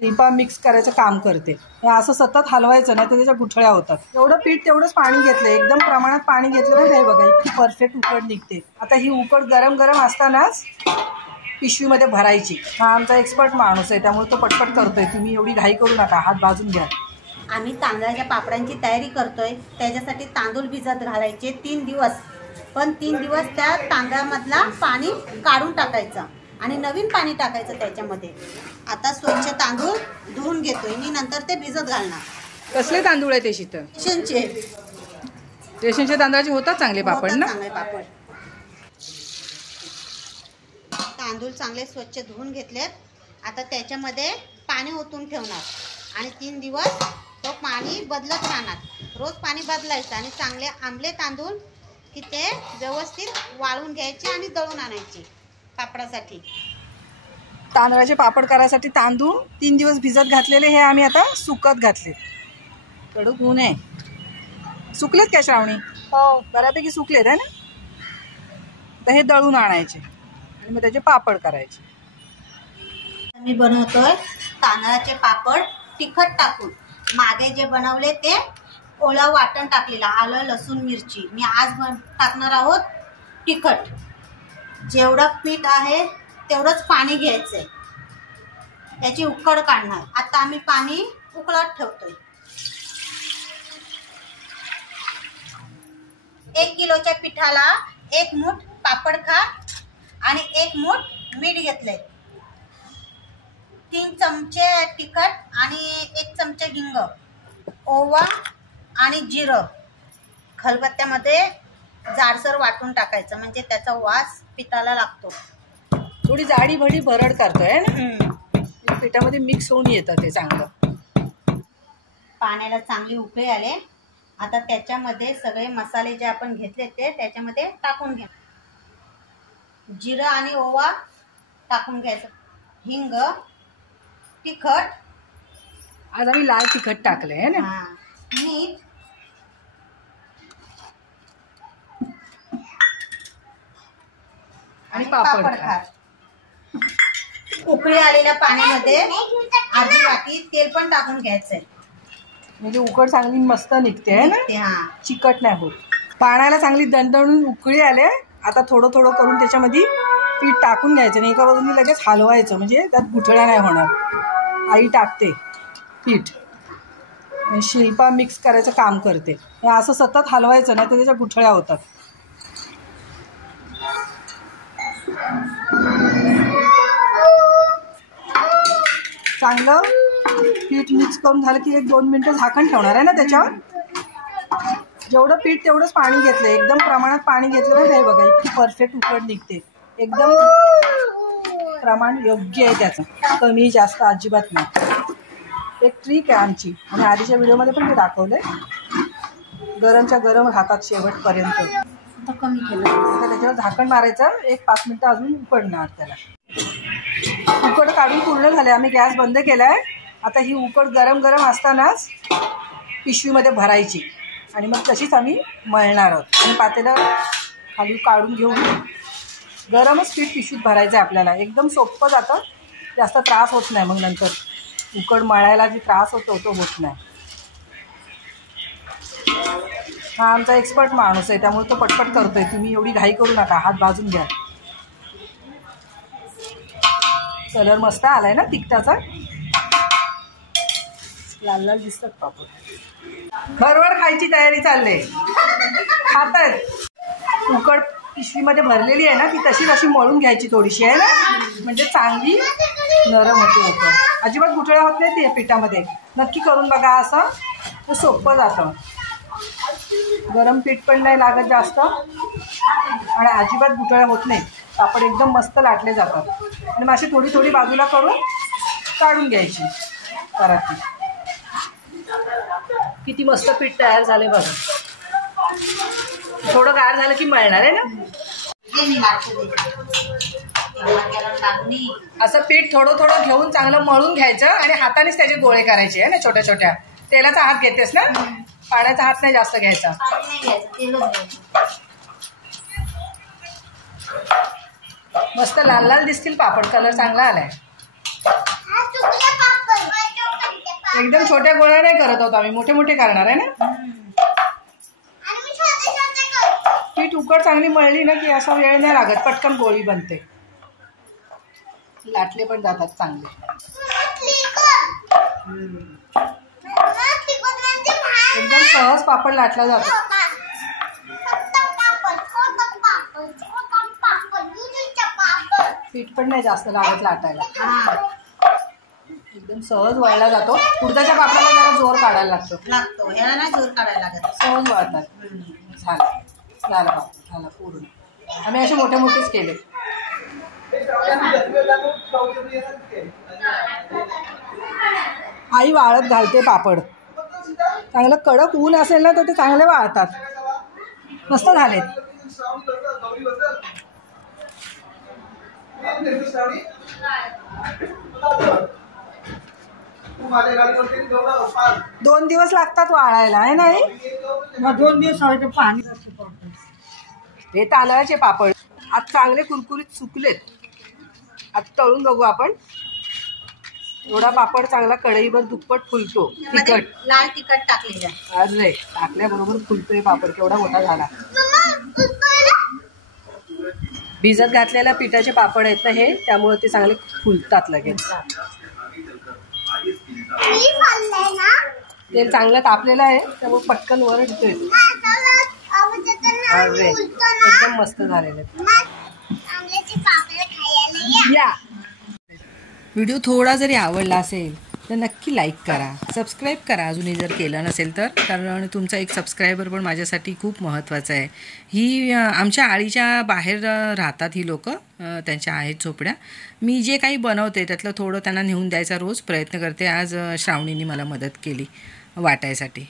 Shilpa mix करायचं काम करते. हे असं सतत हलवायचं ना तर त्याच्या गुठळ्या होतात. एवढं पीठ तेवढंच पाणी घेतलं, एकदम प्रमाणात पाणी घेतलं ना हे बघा इतकी परफेक्ट उकड निघते. आता ही उकड गरम गरम असतानाच पिशवीमध्ये भरायची. हा आमचा एक्सपर्ट माणूस आहे त्यामुळे तो पटपट करतोय. तुम्ही एवढी घाई करू नका, हात भाजून घ्या. आम्ही तांदळाच्या पापडांची तयारी करतोय. त्याच्यासाठी तांदूळ भिजत घालायचे 3 दिवस. पण 3 दिवस त्या तांदळामधला पाणी काढून टाकायचं आणि नवीन पाणी टाकायचं त्याच्यामध्ये. आता स्वच्छ तांदूळ धुवून घेतोय मी, नंतर ते भिजत घालणार. कसले तांदूळ आहे ते शीतल? रेशनचे तांदळाचे होतात चांगले पापड ना? चांगले पापड. तांदूळ चांगले स्वच्छ धुवून घेतलेत. आता त्याच्यामध्ये पाणी ओतून ठेवणार आणि 3 दिवस तो पाणी बदलत राहणार. रोज पाणी बदलायचं आणि चांगले आंबले तांदूळ की ते व्यवस्थित वाळून घ्यायचे आणि दळून आणायचे पापडासाठी. तांदळाचे पापड करायसाठी तांदूळ 3 दिवस भिजत घातलेले हे आम्ही आता सुकत घातले. कडक ऊन आहे. सुकलेत काय श्रावणी? हो बऱ्यापैकी सुकलेत आहे ना. तर हे दळून आणायचे आणि मग त्याचे पापड करायचे. मी बनवतोय तांदळाचे पापड तिखट टाकून. मागे जे बनवले ते ओलं वाटण टाकलेलं, आलं लसूण मिरची. मी आज टाकणार आहोत तिखट. जेवढं पीठ आहे तेवढंच पाणी घ्यायचंय, त्याची उकड काढणार. आता आम्ही पाणी उकळत ठेवतोय. 1 किलोच्या पिठाला 1 मूठ पापड खार आणि 1 मूठ मीठ घेतलंय. 3 चमचे तिखट आणि 1 चमचे हिंग, ओवा आणि जिरं खलबत्त्यामध्ये जाडसर वाटून टाकायचं, म्हणजे त्याचा वास पिठाला लागतो. थोडी जाडी भडी भरड करतोय ना, पिठामध्ये मिक्स होऊन येतं ते चांगलं. पाण्याला चांगली उकळी आले. आता त्याच्यामध्ये सगळे मसाले जे आपण घेतले ते त्याच्यामध्ये टाकून घ्या. जिरं आणि ओवा टाकून घ्यायचं, हिंग, तिखट. आज आम्ही लाल तिखट टाकलंय ना, मीठ आणि पापड खार. उकळी आलेल्या पाण्यामध्ये अर्धी वाटी तेल पण टाकून घ्यायचंय, म्हणजे उकड चांगली मस्त निघते आहे ना, चिकट नाही होत. पाण्याला चांगली दणदणून उकळी आले. आता थोडं थोडं करून त्याच्यामध्ये पीठ टाकून घ्यायचं आणि एका बाजूने लगेच हलवायचं, म्हणजे त्यात गुठळ्या नाही होणार. आई टाकते पीठ, शिल्पा मिक्स करायचं काम करते. हे असं सतत हलवायचं ना तर त्याच्या गुठळ्या होतात. चांगलं पीठ मिक्स करून झालं की 1-2 मिनिटं झाकण ठेवणार आहे ना त्याच्यावर. जेवढं पीठ तेवढंच पाणी घेतलं, एकदम प्रमाणात पाणी घेतलं ना हे बघा इतकी परफेक्ट उकड निघते. एकदम प्रमाण योग्य आहे त्याचं, कमी जास्त अजिबात नाही. एक ट्रिक आहे आमची आणि आधीच्या व्हिडिओमध्ये पण मी दाखवलंय. गरमच्या गरम राहतात शेवटपर्यंत. कमी केलं. आता त्याच्यावर झाकण मारायचं, 1-5 मिनिटं अजून उकडणार त्याला. उकड काढून पूर्ण झाले, आम्ही गॅस बंद केलाय. आता ही उकड गरम गरम असतानाच पिशवीमध्ये भरायची आणि मग तशीच आम्ही मळणार आहोत. आणि पातेलं खाली काढून घेऊन गरमच पीठ पिशवीत भरायचं आहे आपल्याला. एकदम सोपं जातं, जास्त त्रास होत नाही. मग नंतर उकड मळायला जे त्रास होतो तो होत नाही. हा आमचा एक्सपर्ट माणूस आहे त्यामुळे तो पटपट करतोय. तुम्ही एवढी घाई करू नका, हात भाजून घ्या. कलर मस्त आलाय ना तिखटाचा, लाल लाल दिसतात पापड. भरभर खायची तयारी चालले. खातात. उकड पिशवीमध्ये भरलेली आहे ना ती तशीच अशी मळून घ्यायची थोडीशी आहे ना, म्हणजे चांगली नरम होते उकड. अजिबात गुठळ्या होत नाही ते पिठामध्ये. नक्की करून बघा, असं तर सोपं जातं. गरम पीठ पण नाही लागत जास्त आणि अजिबात गुठळ्या होत नाही. पापड एकदम मस्त लाटले जातात. आणि मग अशी थोडी थोडी बाजूला करून काढून घ्यायची पराती. किती मस्त पीठ तयार झाले बघा. थोडं गार झालं की मळणार आहे ना. असं पीठ थोडं थोडं घेऊन चांगलं मळून घ्यायचं आणि हातानेच त्याचे गोळे करायचे आहे ना, छोट्या छोट्या. तेलाचा हात घेतेस ना, पाण्याचा हात नाही जास्त घ्यायचा. मस्त लाल लाल दिसतील पापड, कलर चांगला आलाय. एकदम छोट्या गोळ्या नाही करत आहोत आम्ही, मोठे मोठे करणार आहे ना. पीठ उकड चांगली मळली ना की असा वेळ नाही लागत, पटकन गोळी बनते. लाटले पण जातात चांगले. एकदम सहज पापड लाटला जातो. पीठ पण नाही जास्त लागत लाटायला, एकदम सहज वळला जातो. कुर्ताच्या पापडाला जरा जोर काढायला लागतो, ह्याला नाही जोर काढायला लागत, सहज वळतात. झालं पापड झालं पूर्ण. आम्ही असे मोठे मोठेच केले. आई वाळत घालते पापड. चांगलं कडक ऊन असेल ना तर ते चांगले वाळतात. मस्त झालेत. दोन दिवस लागतात वाळायला आहे नाही. 2 दिवस पाणी. हे तांदळाचे पापड आज चांगले कुरकुरीत सुकलेत. आज तळून बघू आपण. एवढा पापड चांगला कढईवर दुप्पट फुलतो. तिखट लाल तिखट टाकलेलं आज रे टाकल्याबरोबर फुलतोय पापड. केवढा मोठा झाला. भिजत घातलेल्या पिठाचे पापड आहेत ना हे, त्यामुळे ते चांगले फुलतात लगेच. तेल चांगलं तापलेलं आहे त्यामुळे पटकन वर येतोय. अरे एकदम मस्त झालेले. या व्हिडिओ थोडा जरी आवडला असेल तर नक्की लाईक करा, सबस्क्राईब करा अजूनही जर केलं नसेल तर, कारण तुमचा एक सबस्क्रायबर पण माझ्यासाठी खूप महत्त्वाचा आहे. ही आमच्या आळीच्या बाहेर राहतात ही लोक, त्यांच्या आहेत झोपड्या. मी जे काही बनवते त्यातलं थोडं त्यांना नेऊन द्यायचा रोज प्रयत्न करते. आज श्रावणीने मला मदत केली वाटायसाठी.